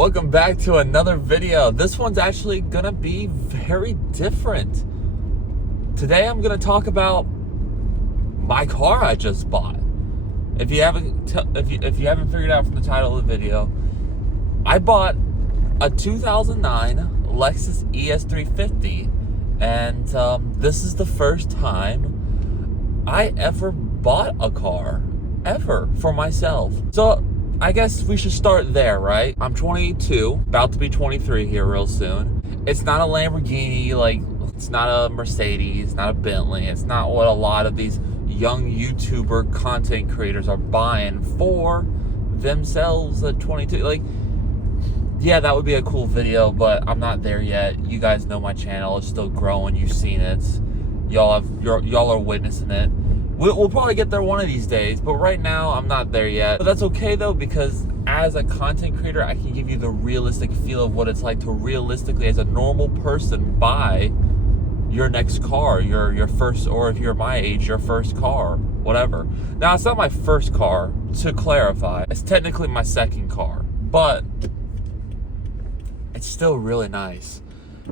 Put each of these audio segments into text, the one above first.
Welcome back to another video. This one's actually gonna be very different. Today I'm gonna talk about my car I just bought. If you haven't figured out from the title of the video, I bought a 2009 Lexus ES350, and this is the first time I ever bought a car ever for myself. So I guess we should start there, right? I'm 22, about to be 23 here real soon. It's not a Lamborghini, like, it's not a Mercedes, not a Bentley. It's not what a lot of these young YouTuber content creators are buying for themselves at 22. Like, yeah, that would be a cool video, but I'm not there yet. You guys know my channel is still growing. You've seen it. Y'all are witnessing it. We'll probably get there one of these days, but right now I'm not there yet. But that's okay though, because as a content creator, I can give you the realistic feel of what it's like to realistically, as a normal person, buy your next car, your first, or if you're my age, your first car, whatever. Now, it's not my first car, to clarify. It's technically my second car, but it's still really nice.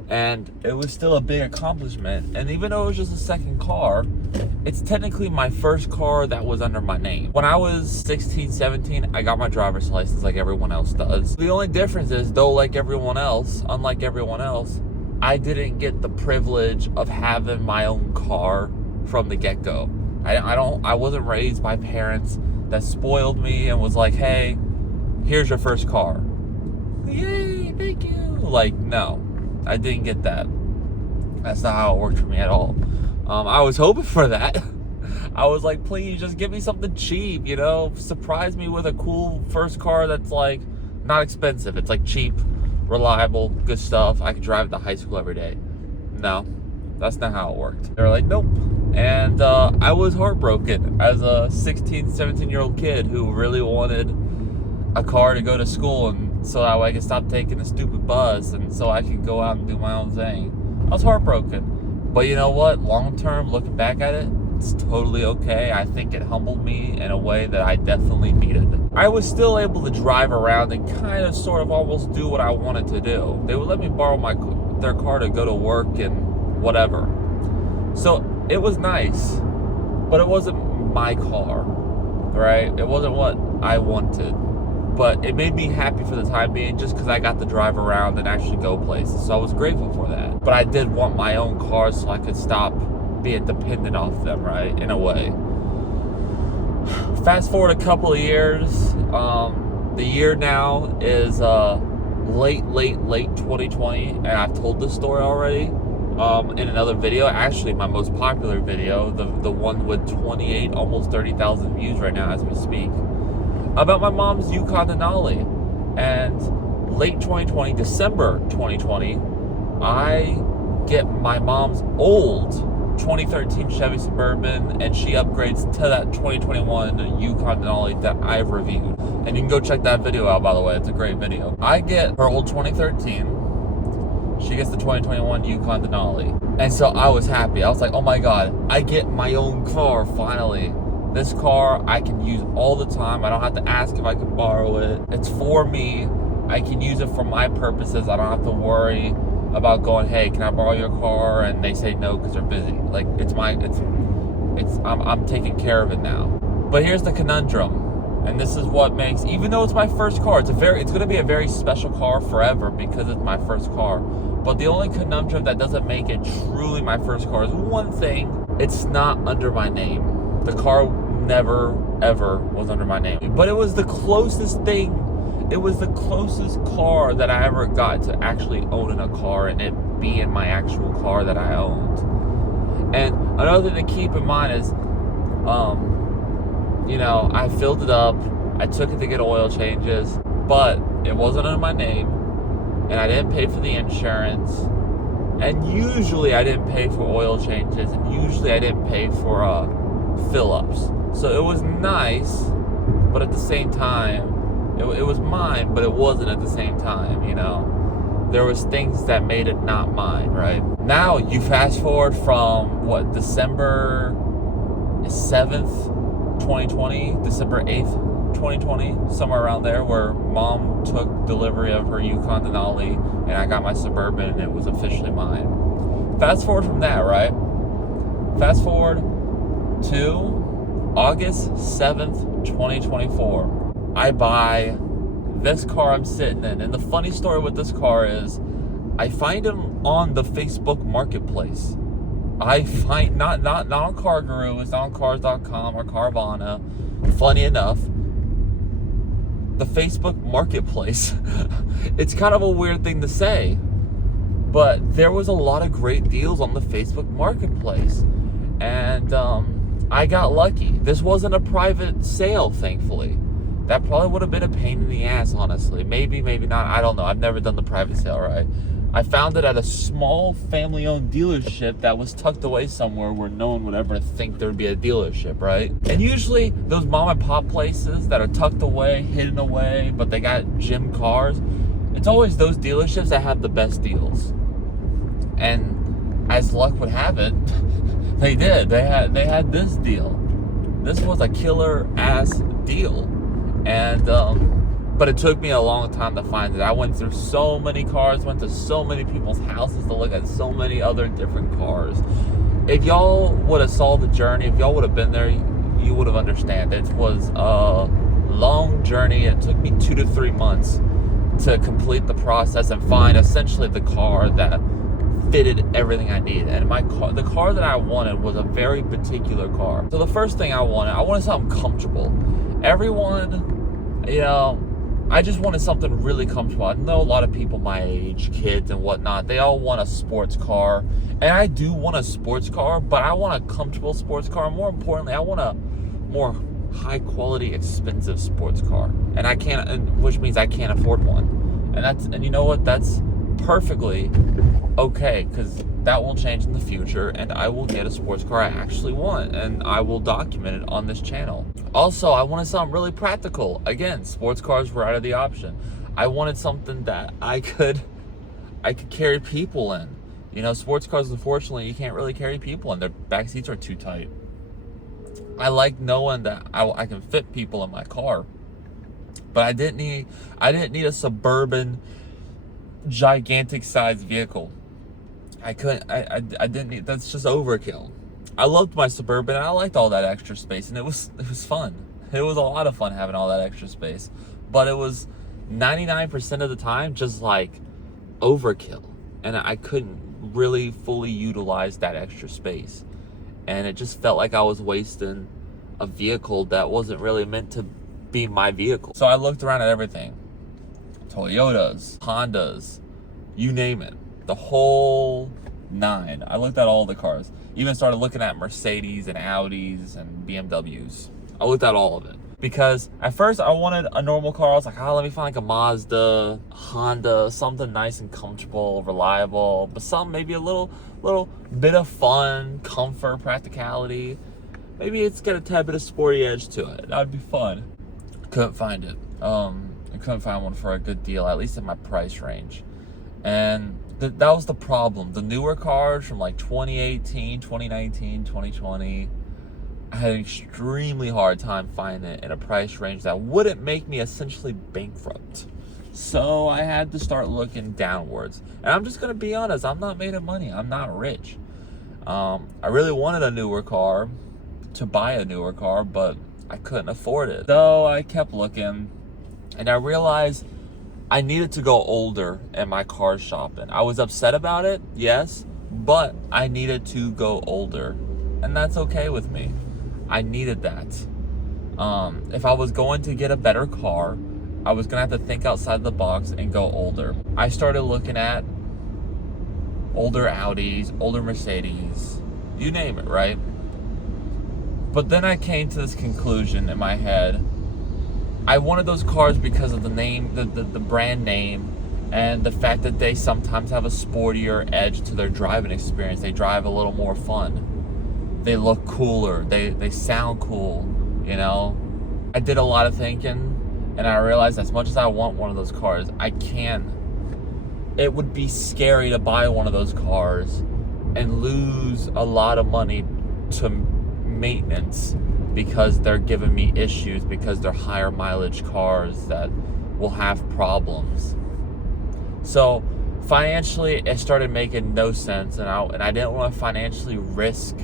And it was still a big accomplishment. And even though it was just a second car, it's technically my first car that was under my name. When I was 16, 17, I got my driver's license like everyone else does. The only difference is, though, unlike everyone else, I didn't get the privilege of having my own car from the get-go. I wasn't raised by parents that spoiled me and was like, hey, here's your first car. Yay, thank you. Like, no. I didn't get that. That's not how it worked for me at all. I was hoping for that. I was like, please just give me something cheap, you know? Surprise me with a cool first car that's like not expensive. It's like cheap, reliable, good stuff. I could drive it to high school every day. No, that's not how it worked. They were like, nope. And I was heartbroken as a 16, 17-year-old kid who really wanted a car to go to school, and so that way I could stop taking the stupid bus, and so I could go out and do my own thing. I was heartbroken. But you know what? Long term, looking back at it, it's totally okay. I think it humbled me in a way that I definitely needed. I was still able to drive around and kind of sort of almost do what I wanted to do. They would let me borrow their car to go to work and whatever. So it was nice, but it wasn't my car, right? It wasn't what I wanted. But it made me happy for the time being, just because I got to drive around and actually go places. So I was grateful for that. But I did want my own car so I could stop being dependent off them, right? In a way. Fast forward a couple of years. The year now is late 2020. And I've told this story already in another video. Actually, my most popular video. The one with 28, almost 30,000 views right now as we speak. About my mom's Yukon Denali. And late 2020, December 2020, I get my mom's old 2013 Chevy Suburban, and she upgrades to that 2021 Yukon Denali that I've reviewed. And you can go check that video out, by the way. It's a great video. I get her old 2013. She gets the 2021 Yukon Denali. And so I was happy. I was like, oh my God, I get my own car finally. This car I can use all the time. I don't have to ask if I can borrow it. It's for me. I can use it for my purposes. I don't have to worry about going, hey, can I borrow your car? And they say no because they're busy. Like, I'm taking care of it now. But here's the conundrum. And this is what makes, even though it's my first car, it's going to be a very special car forever because it's my first car. But the only conundrum that doesn't make it truly my first car is one thing: it's not under my name. The car never, ever was under my name. But it was the closest thing. It was the closest car that I ever got to actually owning a car and it being my actual car that I owned. And another thing to keep in mind is, you know, I filled it up. I took it to get oil changes, but it wasn't under my name. And I didn't pay for the insurance. And usually I didn't pay for oil changes. And usually I didn't pay for fill-ups. So it was nice, but at the same time, it was mine, but it wasn't at the same time, you know? There was things that made it not mine, right? Now, you fast forward from, what, December 7th, 2020, December 8th, 2020, somewhere around there, where mom took delivery of her Yukon Denali and I got my Suburban and it was officially mine. Fast forward from that, right? Fast forward to August 7th, 2024. I buy this car I'm sitting in. And the funny story with this car is I find him on the Facebook Marketplace. I find, not on Car Guru, it's not on Cars.com or Carvana. Funny enough, the Facebook Marketplace, it's kind of a weird thing to say, but there was a lot of great deals on the Facebook Marketplace. And I got lucky. This wasn't a private sale, thankfully. That probably would have been a pain in the ass, honestly. Maybe, maybe not. I don't know. I've never done the private sale, right? I found it at a small family-owned dealership that was tucked away somewhere where no one would ever think there'd be a dealership, right? And usually those mom and pop places that are tucked away, hidden away, but they got gym cars, it's always those dealerships that have the best deals. And as luck would have it, they did. They had this deal. This was a killer ass deal. And but it took me a long time to find it. I went through so many cars, went to so many people's houses to look at so many other different cars. If y'all would have saw the journey, if y'all would have been there, you would have understand. It was a long journey. It took me 2 to 3 months to complete the process and find essentially the car that fitted everything I needed. And the car that I wanted was a very particular car. So the first thing I wanted something comfortable. Everyone, you know, I just wanted something really comfortable. I know a lot of people my age, kids and whatnot, they all want a sports car. And I do want a sports car, but I want a comfortable sports car. More importantly, I want a more high quality, expensive sports car. Which means I can't afford one. And you know what? That's perfectly okay, because that will change in the future and I will get a sports car I actually want and I will document it on this channel. Also, I wanted something really practical. Again, sports cars were out of the option. I wanted something that I could carry people in. You know, sports cars, unfortunately, you can't really carry people in. Their back seats are too tight. I like knowing that I can fit people in my car. But I didn't need a Suburban gigantic size vehicle. I didn't need, that's just overkill. I loved my Suburban and I liked all that extra space and it was fun. It was a lot of fun having all that extra space, but it was 99% of the time just like overkill and I couldn't really fully utilize that extra space. And it just felt like I was wasting a vehicle that wasn't really meant to be my vehicle. So I looked around at everything. Toyotas, Hondas, you name it. The whole nine. I looked at all the cars. Even started looking at Mercedes and Audis and BMWs. I looked at all of it. Because at first I wanted a normal car. I was like, let me find like a Mazda, Honda, something nice and comfortable, reliable, but something maybe a little bit of fun, comfort, practicality. Maybe it's got a tad bit of sporty edge to it. That would be fun. Couldn't find it. I couldn't find one for a good deal, at least in my price range. And that was the problem. The newer cars from like 2018, 2019, 2020, I had an extremely hard time finding it in a price range that wouldn't make me essentially bankrupt. So I had to start looking downwards. And I'm just going to be honest, I'm not made of money. I'm not rich. I really wanted a newer car, to buy a newer car, but I couldn't afford it. So I kept looking, and I realized I needed to go older in my car shopping. I was upset about it, yes, but I needed to go older, and that's okay with me. I needed that. If I was going to get a better car, I was gonna have to think outside the box and go older. I started looking at older Audis, older Mercedes, you name it, right? But then I came to this conclusion in my head. I wanted those cars because of the name, the brand name, and the fact that they sometimes have a sportier edge to their driving experience. They drive a little more fun. They look cooler. They sound cool, you know? I did a lot of thinking, and I realized as much as I want one of those cars, I can't. It would be scary to buy one of those cars and lose a lot of money to maintenance because they're giving me issues, because they're higher mileage cars that will have problems. So financially, it started making no sense, and I didn't want to financially risk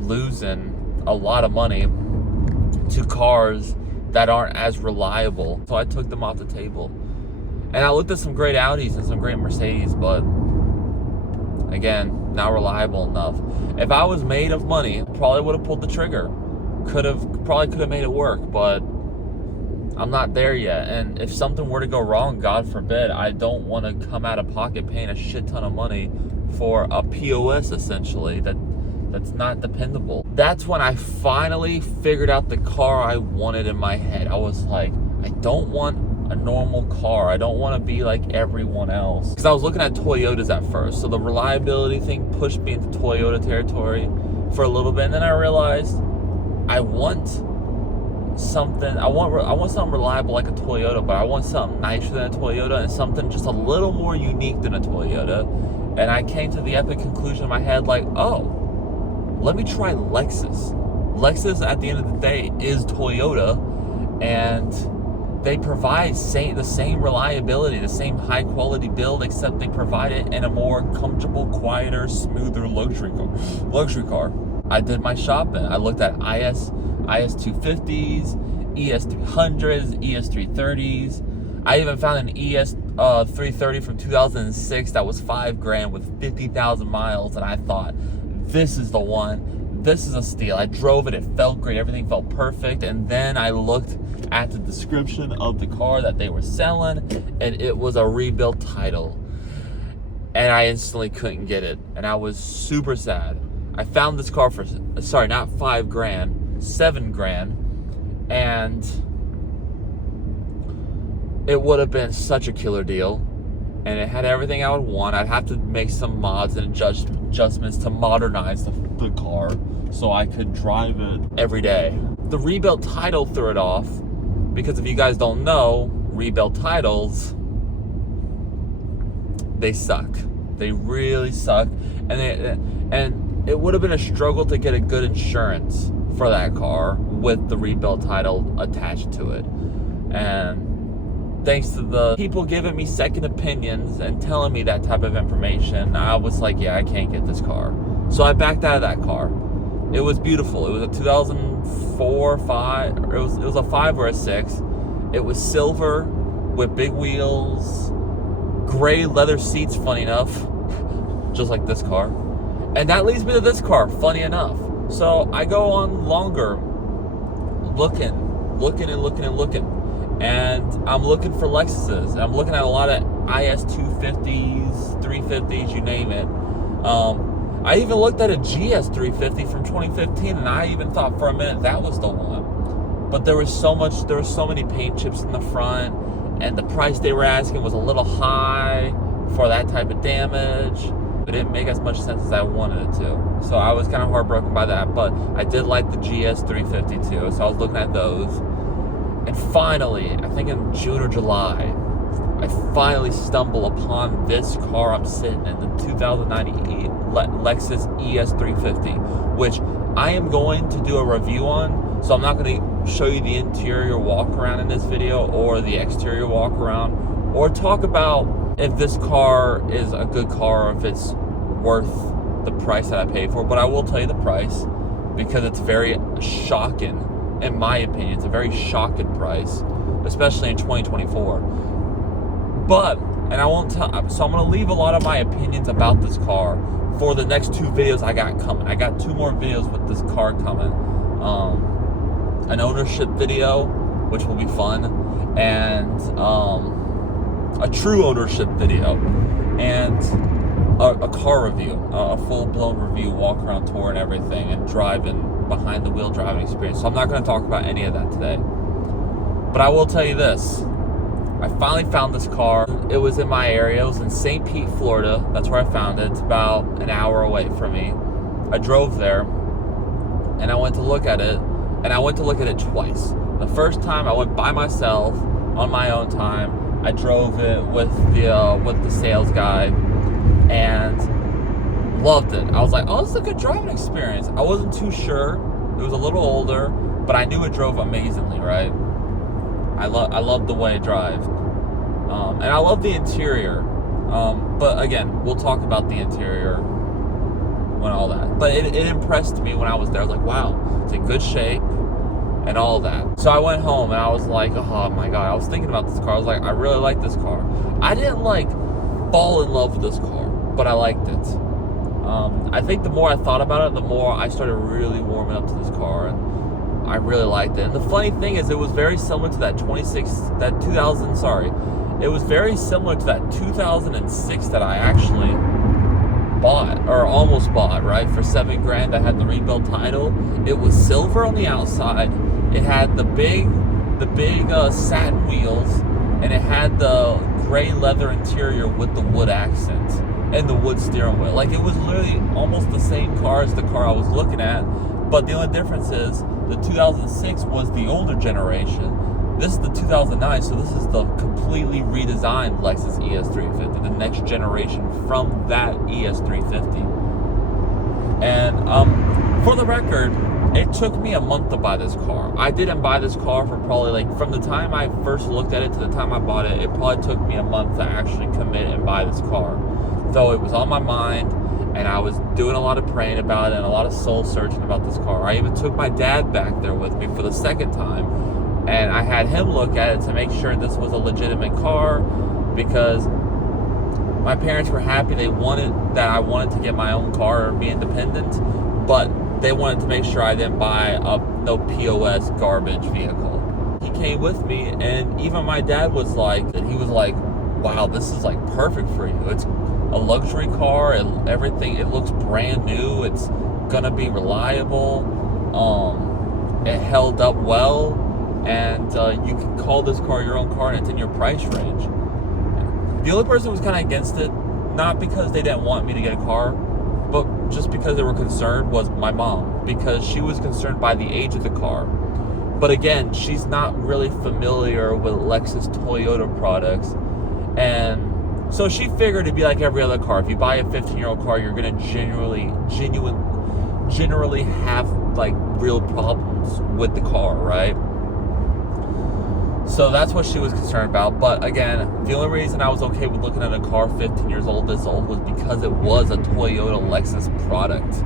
losing a lot of money to cars that aren't as reliable. So I took them off the table. And I looked at some great Audis and some great Mercedes, but again, not reliable enough. If I was made of money, I probably would have pulled the trigger. Probably could have made it work, but I'm not there yet. And if something were to go wrong, God forbid, I don't want to come out of pocket paying a shit ton of money for a POS, essentially, that's not dependable. That's when I finally figured out the car I wanted in my head. I was like, I don't want a normal car. I don't want to be like everyone else. Because I was looking at Toyotas at first. So the reliability thing pushed me into Toyota territory for a little bit. And then I realized I want something reliable like a Toyota, but I want something nicer than a Toyota and something just a little more unique than a Toyota. And I came to the epic conclusion in my head, like, oh, let me try Lexus. Lexus, at the end of the day, is Toyota, and they provide the same reliability, the same high quality build, except they provide it in a more comfortable, quieter, smoother luxury car. I did my shopping. I looked at IS250s, ES300s, ES330s. I even found an ES330 from 2006 that was $5,000 with 50,000 miles, and I thought, this is the one. This is a steal. I drove it. It felt great. Everything felt perfect. And then I looked at the description of the car that they were selling, and it was a rebuilt title. And I instantly couldn't get it. And I was super sad. I found this car for, sorry, not $5,000, $7,000. And it would have been such a killer deal. And it had everything I would want. I'd have to make some mods and adjustments to modernize the car so I could drive it every day. The rebuilt title threw it off, because if you guys don't know, rebuilt titles, they suck. They really suck. And it would have been a struggle to get a good insurance for that car with the rebuilt title attached to it. And thanks to the people giving me second opinions and telling me that type of information, I was like, yeah, I can't get this car. So I backed out of that car. It was beautiful. It was a 2004, 5. It was a 5 or a 6. It was silver with big wheels, gray leather seats, funny enough, just like this car. And that leads me to this car, funny enough. So I go on longer, looking. And I'm looking for Lexuses. I'm looking at a lot of IS250s, 350s, you name it. I even looked at a GS350 from 2015, and I even thought for a minute that was the one. But there was so many paint chips in the front, and the price they were asking was a little high for that type of damage. It didn't make as much sense as I wanted it to. So I was kind of heartbroken by that, but I did like the GS350 too, so I was looking at those. And finally, I think in June or July, I finally stumble upon this car I'm sitting in, the 2098 Lexus ES350, which I am going to do a review on. So I'm not going to show you the interior walk around in this video or the exterior walk around, or talk about if this car is a good car or if it's worth the price that I paid for. But I will tell you the price, because it's very shocking. In my opinion, it's a very shocking price, especially in 2024. But, and I won't tell, so I'm going to leave a lot of my opinions about this car for the next 2 videos I got coming. I got 2 more videos with this car coming. An ownership video, which will be fun, and a true ownership video, and a car review, a full-blown review, walk around tour and everything, and driving, behind the wheel driving experience. So I'm not going to talk about any of that today. But I will tell you this. I finally found this car. It was in my area. It was in St. Pete, Florida. That's where I found it. It's about an hour away from me. I drove there, and I went to look at it, and I went to look at it twice. The first time I went by myself on my own time. I drove it with the sales guy, and loved it. I was like, oh, this is a good driving experience. I wasn't too sure It was a little older, but I knew it drove amazingly, right? I love the way it drives. And I love the interior. But again, we'll talk about the interior when all that. But it impressed me when I was there. I was like, wow, it's in good shape and all that. So I went home and I was like, oh my God, I was thinking about this car. I was like, I really like this car. I didn't like fall in love with this car, but I liked it. I think the more I thought about it, the more I started really warming up to this car, and I really liked it. And the funny thing is, it was very similar to that 2000, sorry. It was very similar to that 2006 that I actually bought, or almost bought, right? For $7,000, I had the rebuilt title. It was silver on the outside. It had the big satin wheels, and it had the gray leather interior with the wood accent and the wood steering wheel. Like, it was literally almost the same car as the car I was looking at, but the only difference is the 2006 was the older generation. This is the 2009, so this is the completely redesigned Lexus ES350, the next generation from that ES350. And for the record, it took me a month to buy this car. I didn't buy this car for probably, like, from the time I first looked at it to the time I bought it, it probably took me a month to actually commit and buy this car. Though it was on my mind, and I was doing a lot of praying about it and a lot of soul searching about this car. I even took my dad back there with me for the second time, and I had him look at it to make sure this was a legitimate car, because my parents were happy. They wanted that I wanted to get my own car or be independent, but they wanted to make sure I didn't buy a no POS garbage vehicle. He came with me, and even my dad was like, wow, this is like perfect for you. It's a luxury car, and everything, it looks brand new. It's gonna be reliable. It held up well, and you can call this car your own car, and it's in your price range. The only person who was kind of against it, not because they didn't want me to get a car, but just because they were concerned, was my mom, because she was concerned by the age of the car. But again, she's not really familiar with Lexus Toyota products, and so she figured it'd be like every other car. If you buy a 15-year-old car, you're gonna generally have like real problems with the car, right? So that's what she was concerned about. But again, the only reason I was okay with looking at a car 15 years old this old was because it was a Toyota Lexus product.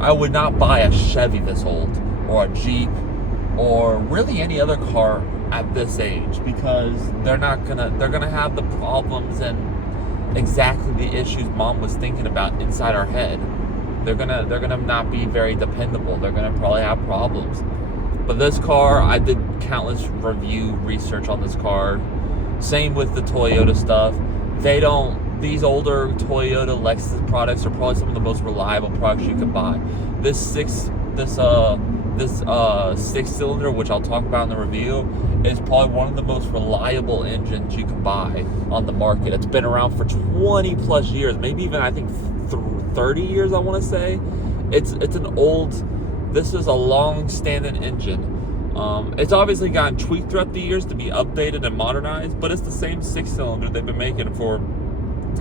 I would not buy a Chevy this old, or a Jeep, or really any other car at this age, because they're gonna have the problems and exactly the issues mom was thinking about inside our head. They're gonna not be very dependable. They're gonna probably have problems. But this car, I did countless research on this car. Same with the Toyota stuff. These older Toyota Lexus products are probably some of the most reliable products you can buy. This six-cylinder, which I'll talk about in the review, is probably one of the most reliable engines you can buy on the market. It's been around for 20 plus years, maybe even I think 30 years, I want to say. It's an old, this is a long-standing engine. It's obviously gotten tweaked throughout the years to be updated and modernized, but it's the same six-cylinder they've been making for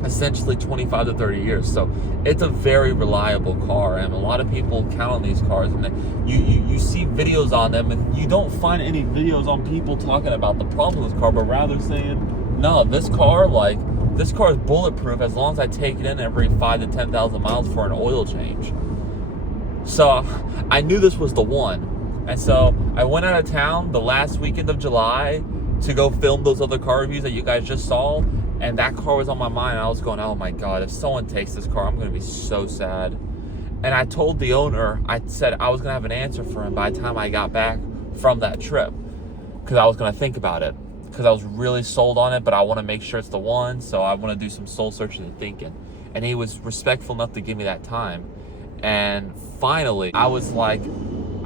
essentially 25 to 30 years. So it's a very reliable car, and a lot of people count on these cars, and you see videos on them, and you don't find any videos on people talking about the problem with this car, but rather saying, no, this car is bulletproof as long as I take it in every 5,000 to 10,000 miles for an oil change. So I knew this was the one, and so I went out of town the last weekend of July to go film those other car reviews that you guys just saw. And that car was on my mind. I was going, oh my God, if someone takes this car, I'm going to be so sad. And I told the owner, I said I was going to have an answer for him by the time I got back from that trip, because I was going to think about it, because I was really sold on it, but I want to make sure it's the one. So I want to do some soul searching and thinking. And he was respectful enough to give me that time. And finally, I was like,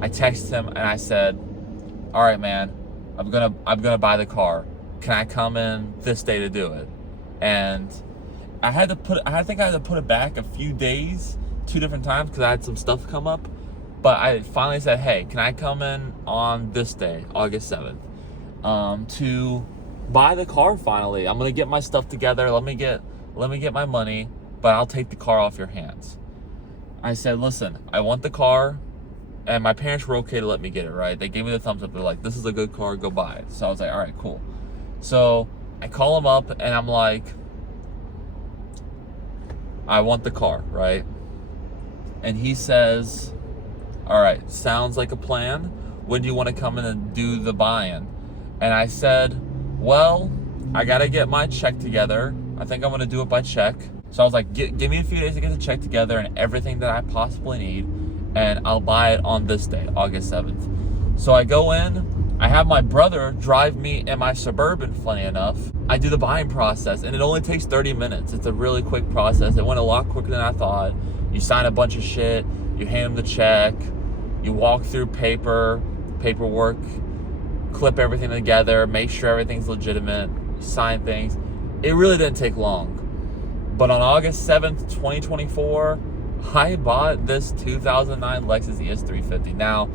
I texted him and I said, all right, man, I'm gonna buy the car. Can I come in this day to do it? And I think I had to put it back a few days, 2 different times, because I had some stuff come up. But I finally said, hey, can I come in on this day, August 7th, to buy the car finally? I'm gonna get my stuff together. Let me get my money, but I'll take the car off your hands. I said, listen, I want the car, And my parents were okay to let me get it, right? They gave me the thumbs up. They're like, this is a good car, go buy it. So I was like, all right, cool. So I call him up and I'm like, I want the car, right? And he says, all right, sounds like a plan. When do you want to come in and do the buy-in? And I said, well, I got to get my check together. I think I'm going to do it by check. So I was like, give me a few days to get the check together and everything that I possibly need, and I'll buy it on this day, August 7th. So I go in, I have my brother drive me in my Suburban, funny enough. I do the buying process, and it only takes 30 minutes. It's a really quick process. It went a lot quicker than I thought. You sign a bunch of shit, you hand them the check, you walk through paperwork, clip everything together, make sure everything's legitimate, sign things. It really didn't take long. But on August 7th, 2024, I bought this 2009 Lexus ES350. Now,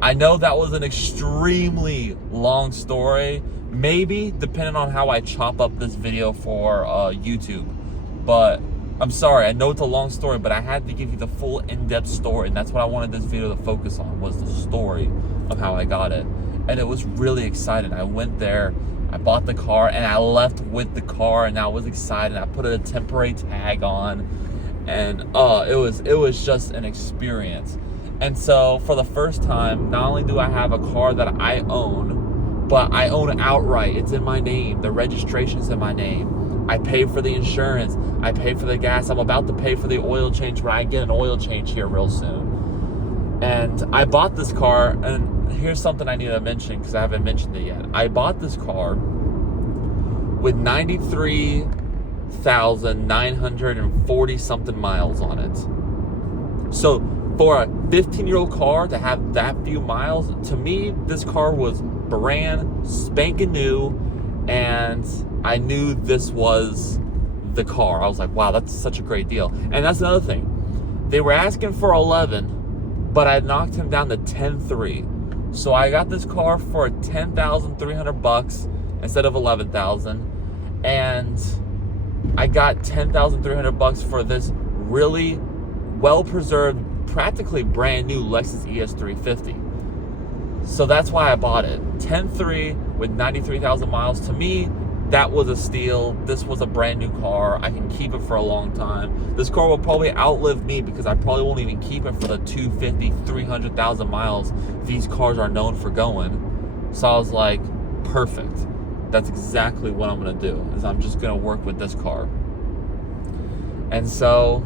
I know that was an extremely long story, maybe depending on how I chop up this video for YouTube. But I'm sorry, I know it's a long story, but I had to give you the full in-depth story, and that's what I wanted this video to focus on, was the story of how I got it. And it was really exciting. I went there, I bought the car, and I left with the car, and I was excited. I put a temporary tag on, and it was just an experience. And so for the first time, not only do I have a car that I own, but I own it outright. It's in my name. The registration's in my name. I pay for the insurance. I pay for the gas. I'm about to pay for the oil change when I get an oil change here real soon. And I bought this car, and here's something I need to mention because I haven't mentioned it yet. I bought this car with 93,940 something miles on it. So for a 15-year-old car to have that few miles, to me, this car was brand spanking new, and I knew this was the car. I was like, wow, that's such a great deal. And that's another thing. They were asking for 11, but I knocked him down to 10.3. So I got this car for $10,300 instead of $11,000, and I got $10,300 for this really well-preserved, practically brand new Lexus ES350. So that's why I bought it. 10.3 with 93,000 miles. To me, that was a steal. This was a brand new car. I can keep it for a long time. This car will probably outlive me because I probably won't even keep it for the 250, 300,000 miles these cars are known for going. So I was like, perfect. That's exactly what I'm gonna do, is I'm just gonna work with this car. And so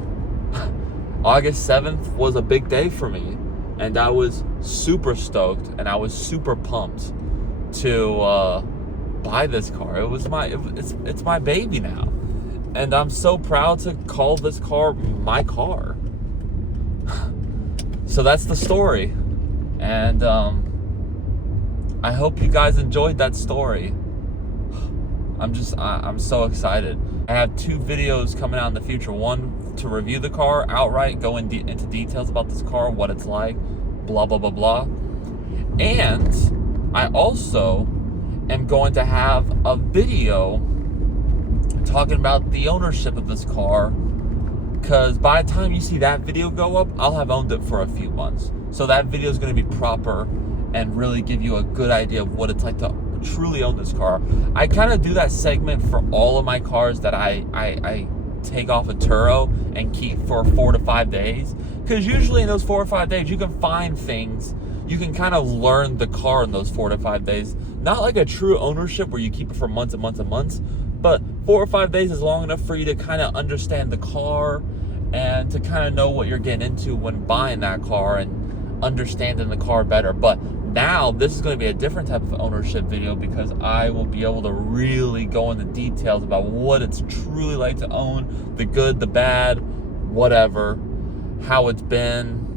August 7th was a big day for me, and I was super stoked and I was super pumped to buy this car. It's my baby now, and I'm so proud to call this car my car. So that's the story, and I hope you guys enjoyed that story. I'm so excited. I have 2 videos coming out in the future. One to review the car outright, go into details about this car, what it's like, blah blah blah blah. And I also am going to have a video talking about the ownership of this car, because by the time you see that video go up, I'll have owned it for a few months. So that video is going to be proper and really give you a good idea of what it's like to truly own this car. I kind of do that segment for all of my cars that I take off a Turo and keep for 4 to 5 days, because usually in those 4 or 5 days you can find things. You can kind of learn the car in those 4 to 5 days. Not like a true ownership where you keep it for months and months and months, but 4 or 5 days is long enough for you to kind of understand the car and to kind of know what you're getting into when buying that car and understanding the car better. But now this is going to be a different type of ownership video, because I will be able to really go into details about what it's truly like to own, the good, the bad, whatever, how it's been.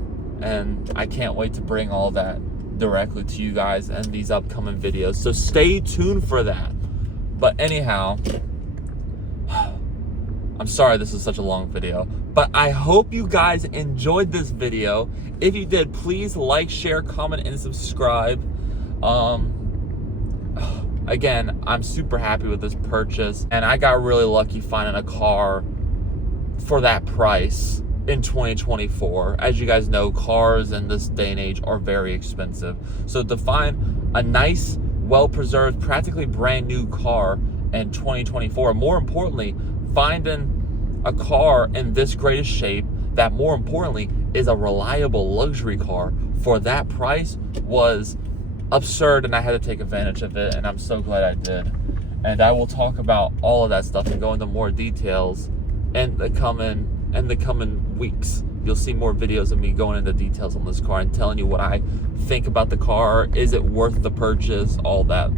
And I can't wait to bring all that directly to you guys in these upcoming videos. So stay tuned for that. But anyhow, I'm sorry this is such a long video, but I hope you guys enjoyed this video. If you did, please like, share, comment, and subscribe. Again, I'm super happy with this purchase, and I got really lucky finding a car for that price. in 2024. As you guys know, cars in this day and age are very expensive. So to find a nice, well-preserved, practically brand new car in 2024, more importantly, finding a car in this greatest shape that, more importantly, is a reliable luxury car for that price was absurd, and I had to take advantage of it, and I'm so glad I did. And I will talk about all of that stuff and go into more details in the coming weeks. You'll see more videos of me going into details on this car and telling you what I think about the car. Is it worth the purchase? All that.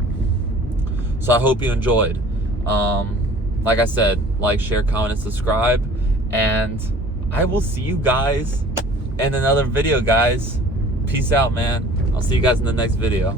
So I hope you enjoyed. Like I said, like, share, comment, and subscribe. And I will see you guys in another video, guys. Peace out, man. I'll see you guys in the next video.